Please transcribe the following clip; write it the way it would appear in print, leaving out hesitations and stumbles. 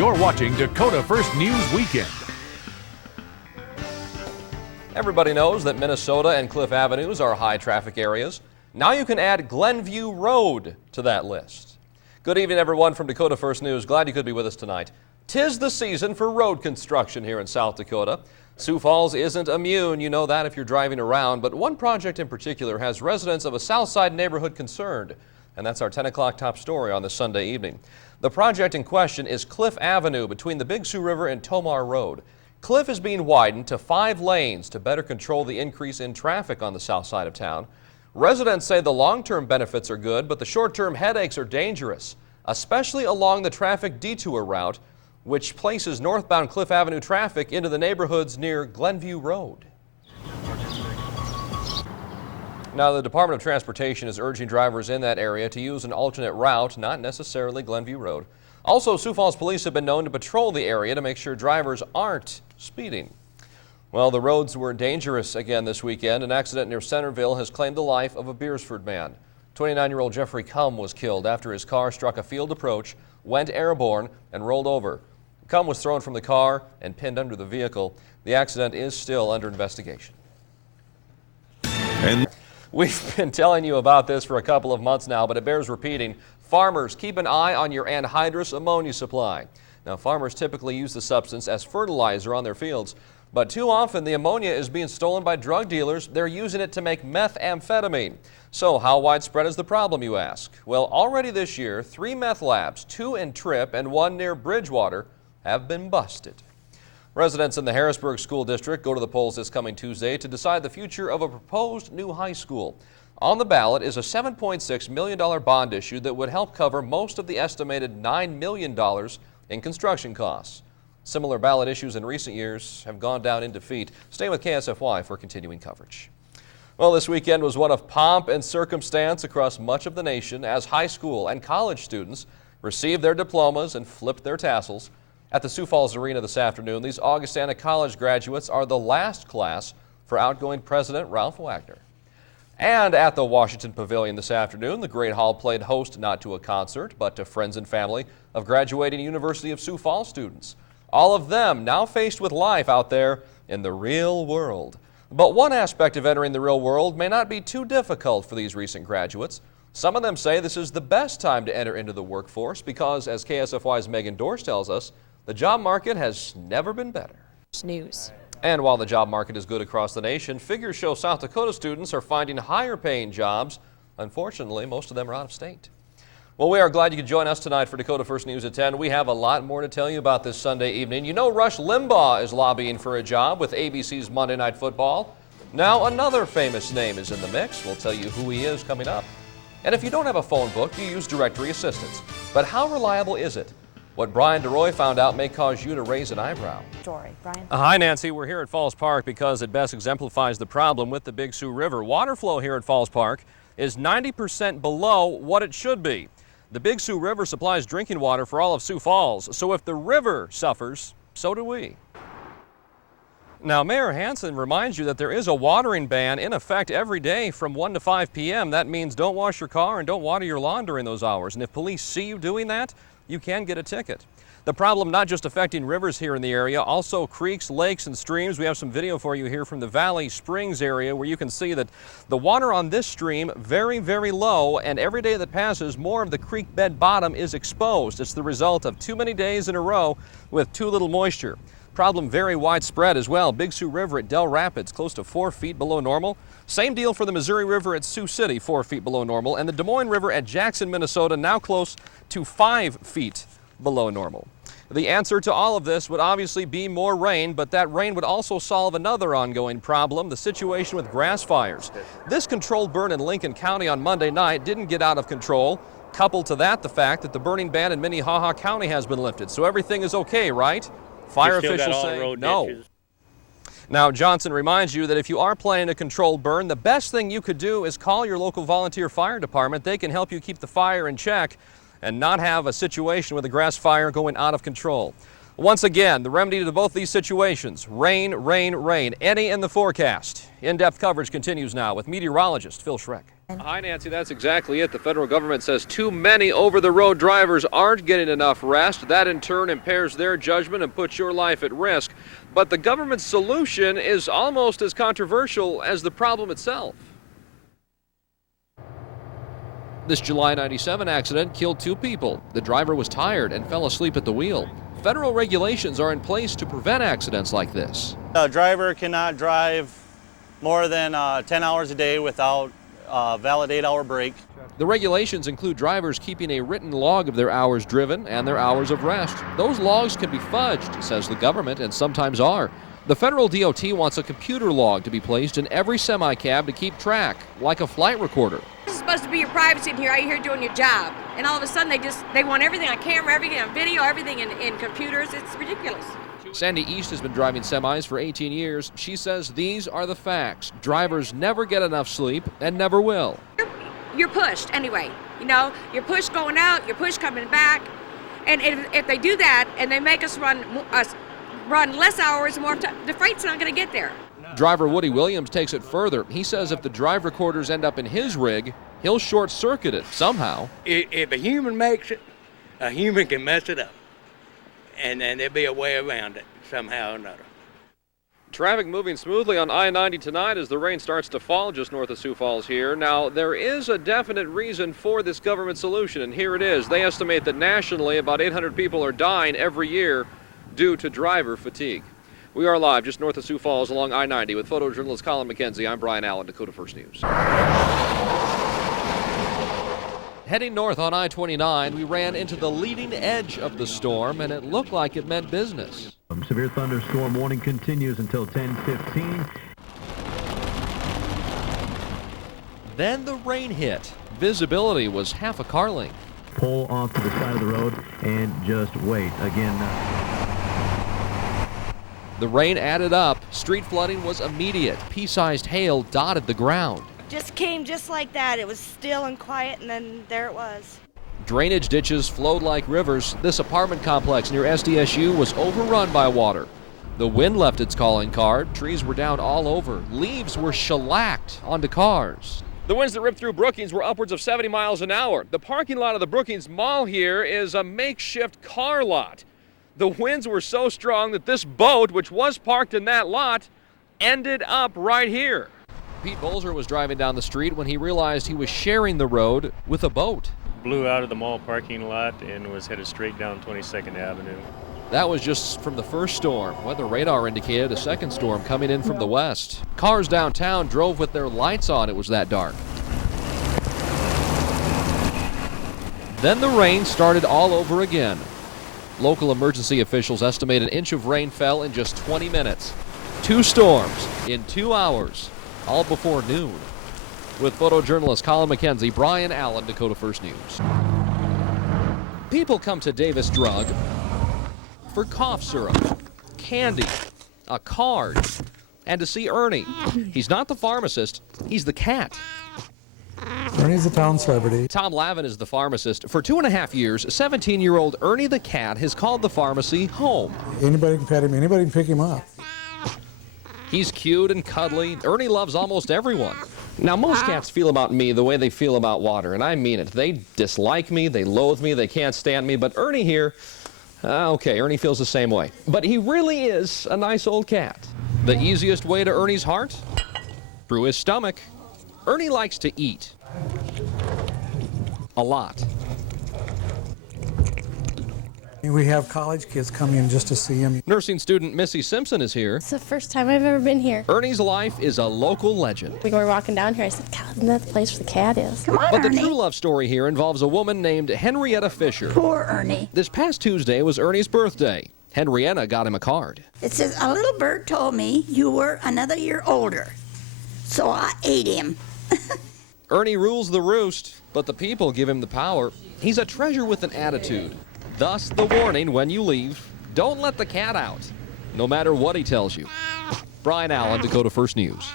You're watching Dakota First News Weekend. Everybody knows that Minnesota and Cliff Avenues are high traffic areas. Now you can add Glenview Road to that list. Good evening, everyone, from Dakota First News. Glad you could be with us tonight. 'Tis the season for road construction here in South Dakota. Sioux Falls isn't immune, you know that if you're driving around, but one project in particular has residents of a South Side neighborhood concerned, and that's our 10 o'clock top story on this Sunday evening. The project in question is Cliff Avenue between the Big Sioux River and Tomar Road. Cliff is being widened to 5 lanes to better control the increase in traffic on the south side of town. Residents say the long-term benefits are good, but the short-term headaches are dangerous, especially along the traffic detour route, which places northbound Cliff Avenue traffic into the neighborhoods near Glenview Road. Now, the Department of Transportation is urging drivers in that area to use an alternate route, not necessarily Glenview Road. Also, Sioux Falls police have been known to patrol the area to make sure drivers aren't speeding. Well, the roads were dangerous again this weekend. An accident near Centerville has claimed the life of a Beersford man. 29-year-old Jeffrey Cumm was killed after his car struck a field approach, went airborne, and rolled over. Cumm was thrown from the car and pinned under the vehicle. The accident is still under investigation. We've been telling you about this for a couple of months now, but it bears repeating. Farmers, keep an eye on your anhydrous ammonia supply. Now, farmers typically use the substance as fertilizer on their fields, but too often the ammonia is being stolen by drug dealers. They're using it to make methamphetamine. So how widespread is the problem, you ask? Well, already this year, 3 meth labs, 2 in Tripp and 1 near Bridgewater, have been busted. Residents in the Harrisburg School District go to the polls this coming Tuesday to decide the future of a proposed new high school. On the ballot is a $7.6 million bond issue that would help cover most of the estimated $9 million in construction costs. Similar ballot issues in recent years have gone down in defeat. Stay with KSFY for continuing coverage. Well, this weekend was one of pomp and circumstance across much of the nation as high school and college students received their diplomas and flipped their tassels. At the Sioux Falls Arena this afternoon, these Augustana College graduates are the last class for outgoing President Ralph Wagner. And at the Washington Pavilion this afternoon, the Great Hall played host not to a concert, but to friends and family of graduating University of Sioux Falls students. All of them now faced with life out there in the real world. But one aspect of entering the real world may not be too difficult for these recent graduates. Some of them say this is the best time to enter into the workforce because, as KSFY's Megan Dorsch tells us, the job market has never been better. News. And while the job market is good across the nation, figures show South Dakota students are finding higher paying jobs. Unfortunately, most of them are out of state. Well, we are glad you could join us tonight for Dakota First News at 10. We have a lot more to tell you about this Sunday evening. You know, Rush Limbaugh is lobbying for a job with ABC's Monday Night Football. Now another famous name is in the mix. We'll tell you who he is coming up. And if you don't have a phone book, you use directory assistance. But how reliable is it? What Brian DeRoy found out may cause you to raise an eyebrow. Story, Brian. Hi, Nancy. We're here at Falls Park because it best exemplifies the problem with the Big Sioux River. Water flow here at Falls Park is 90% below what it should be. The Big Sioux River supplies drinking water for all of Sioux Falls, so if the river suffers, so do we. Now, Mayor Hansen reminds you that there is a watering ban in effect every day from 1 to 5 p.m. That means don't wash your car and don't water your lawn during those hours. And if police see you doing that, you can get a ticket. The problem not just affecting rivers here in the area, also creeks, lakes, and streams. We have some video for you here from the Valley Springs area where you can see that the water on this stream very, very low, and every day that passes, more of the creek bed bottom is exposed. It's the result of too many days in a row with too little moisture. Problem very widespread as well. Big Sioux River at Del Rapids, close to 4 feet below normal. Same deal for the Missouri River at Sioux City, 4 feet below normal. And the Des Moines River at Jackson, Minnesota, now close to 5 feet below normal. The answer to all of this would obviously be more rain, but that rain would also solve another ongoing problem, the situation with grass fires. This controlled burn in Lincoln County on Monday night didn't get out of control. Coupled to that, the fact that the burning ban in Minnehaha County has been lifted. So everything is okay, right? Fire officials say no. Ditches. Now, Johnson reminds you that if you are planning a controlled burn, the best thing you could do is call your local volunteer fire department. They can help you keep the fire in check and not have a situation with a grass fire going out of control. Once again, the remedy to both these situations, rain, rain, rain. Any in the forecast. In-depth coverage continues now with meteorologist Phil Schreck. Hi, Nancy. That's exactly it. The federal government says too many over-the-road drivers aren't getting enough rest. That, in turn, impairs their judgment and puts your life at risk. But the government's solution is almost as controversial as the problem itself. This July 97 accident killed 2 people. The driver was tired and fell asleep at the wheel. Federal regulations are in place to prevent accidents like this. A driver cannot drive more than 10 hours a day without a valid 8-hour break. The regulations include drivers keeping a written log of their hours driven and their hours of rest. Those logs can be fudged, says the government, and sometimes are. The federal DOT wants a computer log to be placed in every semi-cab to keep track, like a flight recorder. This is supposed to be your privacy, and here out here doing your job. And all of a sudden they want everything on camera, everything on video, everything in computers. It's ridiculous. Sandi East has been driving semis for 18 years. She says these are the facts. Drivers never get enough sleep and never will. You're pushed anyway. You know, you're pushed going out, you're pushed coming back. And if they do that and they make us run less hours, more time, the freight's not going to get there. Driver Woody Williams takes it further. He says if the drive recorders end up in his rig, he'll short-circuit it somehow. If a human makes it, a human can mess it up. And then there'll be a way around it somehow or another. Traffic moving smoothly on I-90 tonight as the rain starts to fall just north of Sioux Falls here. Now, there is a definite reason for this government solution, and here it is. They estimate that nationally about 800 people are dying every year due to driver fatigue. We are live just north of Sioux Falls along I-90 with photojournalist Colin McKenzie. I'm Brian Allen, Dakota First News. Heading north on I-29, we ran into the leading edge of the storm, and it looked like it meant business. Severe thunderstorm warning continues until 10:15. Then the rain hit. Visibility was half a car length. Pull off to the side of the road and just wait. Again, The rain added up. Street flooding was immediate. Pea-sized hail dotted the ground. Just came just like that. It was still and quiet, and then there it was. Drainage ditches flowed like rivers. This apartment complex near SDSU was overrun by water. The wind left its calling card. Trees were down all over. Leaves were shellacked onto cars. The winds that ripped through Brookings were upwards of 70 miles an hour. The parking lot of the Brookings Mall here is a makeshift car lot. The winds were so strong that this boat, which was parked in that lot, ended up right here. Pete Bolzer was driving down the street when he realized he was sharing the road with a boat. Blew out of the mall parking lot and was headed straight down 22nd Avenue. That was just from the first storm. Weather radar indicated a second storm coming in from the west. Cars downtown drove with their lights on. It was that dark. Then the rain started all over again. Local emergency officials estimate an inch of rain fell in just 20 minutes. 2 storms in 2 hours, all before noon. With photojournalist Colin McKenzie, Brian Allen, Dakota First News. People come to Davis Drug for cough syrup, candy, a card, and to see Ernie. He's not the pharmacist, he's the cat. Ernie's a town celebrity. Tom Lavin is the pharmacist. For 2.5 years, 17-year-old Ernie the cat has called the pharmacy home. Anybody can pet him, anybody can pick him up. He's cute and cuddly. Ernie loves almost everyone. Now, most cats feel about me the way they feel about water, and I mean it. They dislike me, they loathe me, they can't stand me, but Ernie here, okay, Ernie feels the same way. But he really is a nice old cat. The easiest way to Ernie's heart? Through his stomach. Ernie likes to eat. A lot. We have college kids come in just to see him. Nursing student Missy Simpson is here. It's the first time I've ever been here. Ernie's life is a local legend. We were walking down here. I said, God, isn't that the place where the cat is? Come on, But Ernie. the true love story here involves a woman named Henrietta Fisher. Poor Ernie. This past Tuesday was Ernie's birthday. Henrietta got him a card. It says, a little bird told me you were another year older, so I ate him. Ernie rules the roost, but the people give him the power. He's a treasure with an attitude. Thus the warning when you leave, don't let the cat out, no matter what he tells you. Brian Allen, Dakota First News.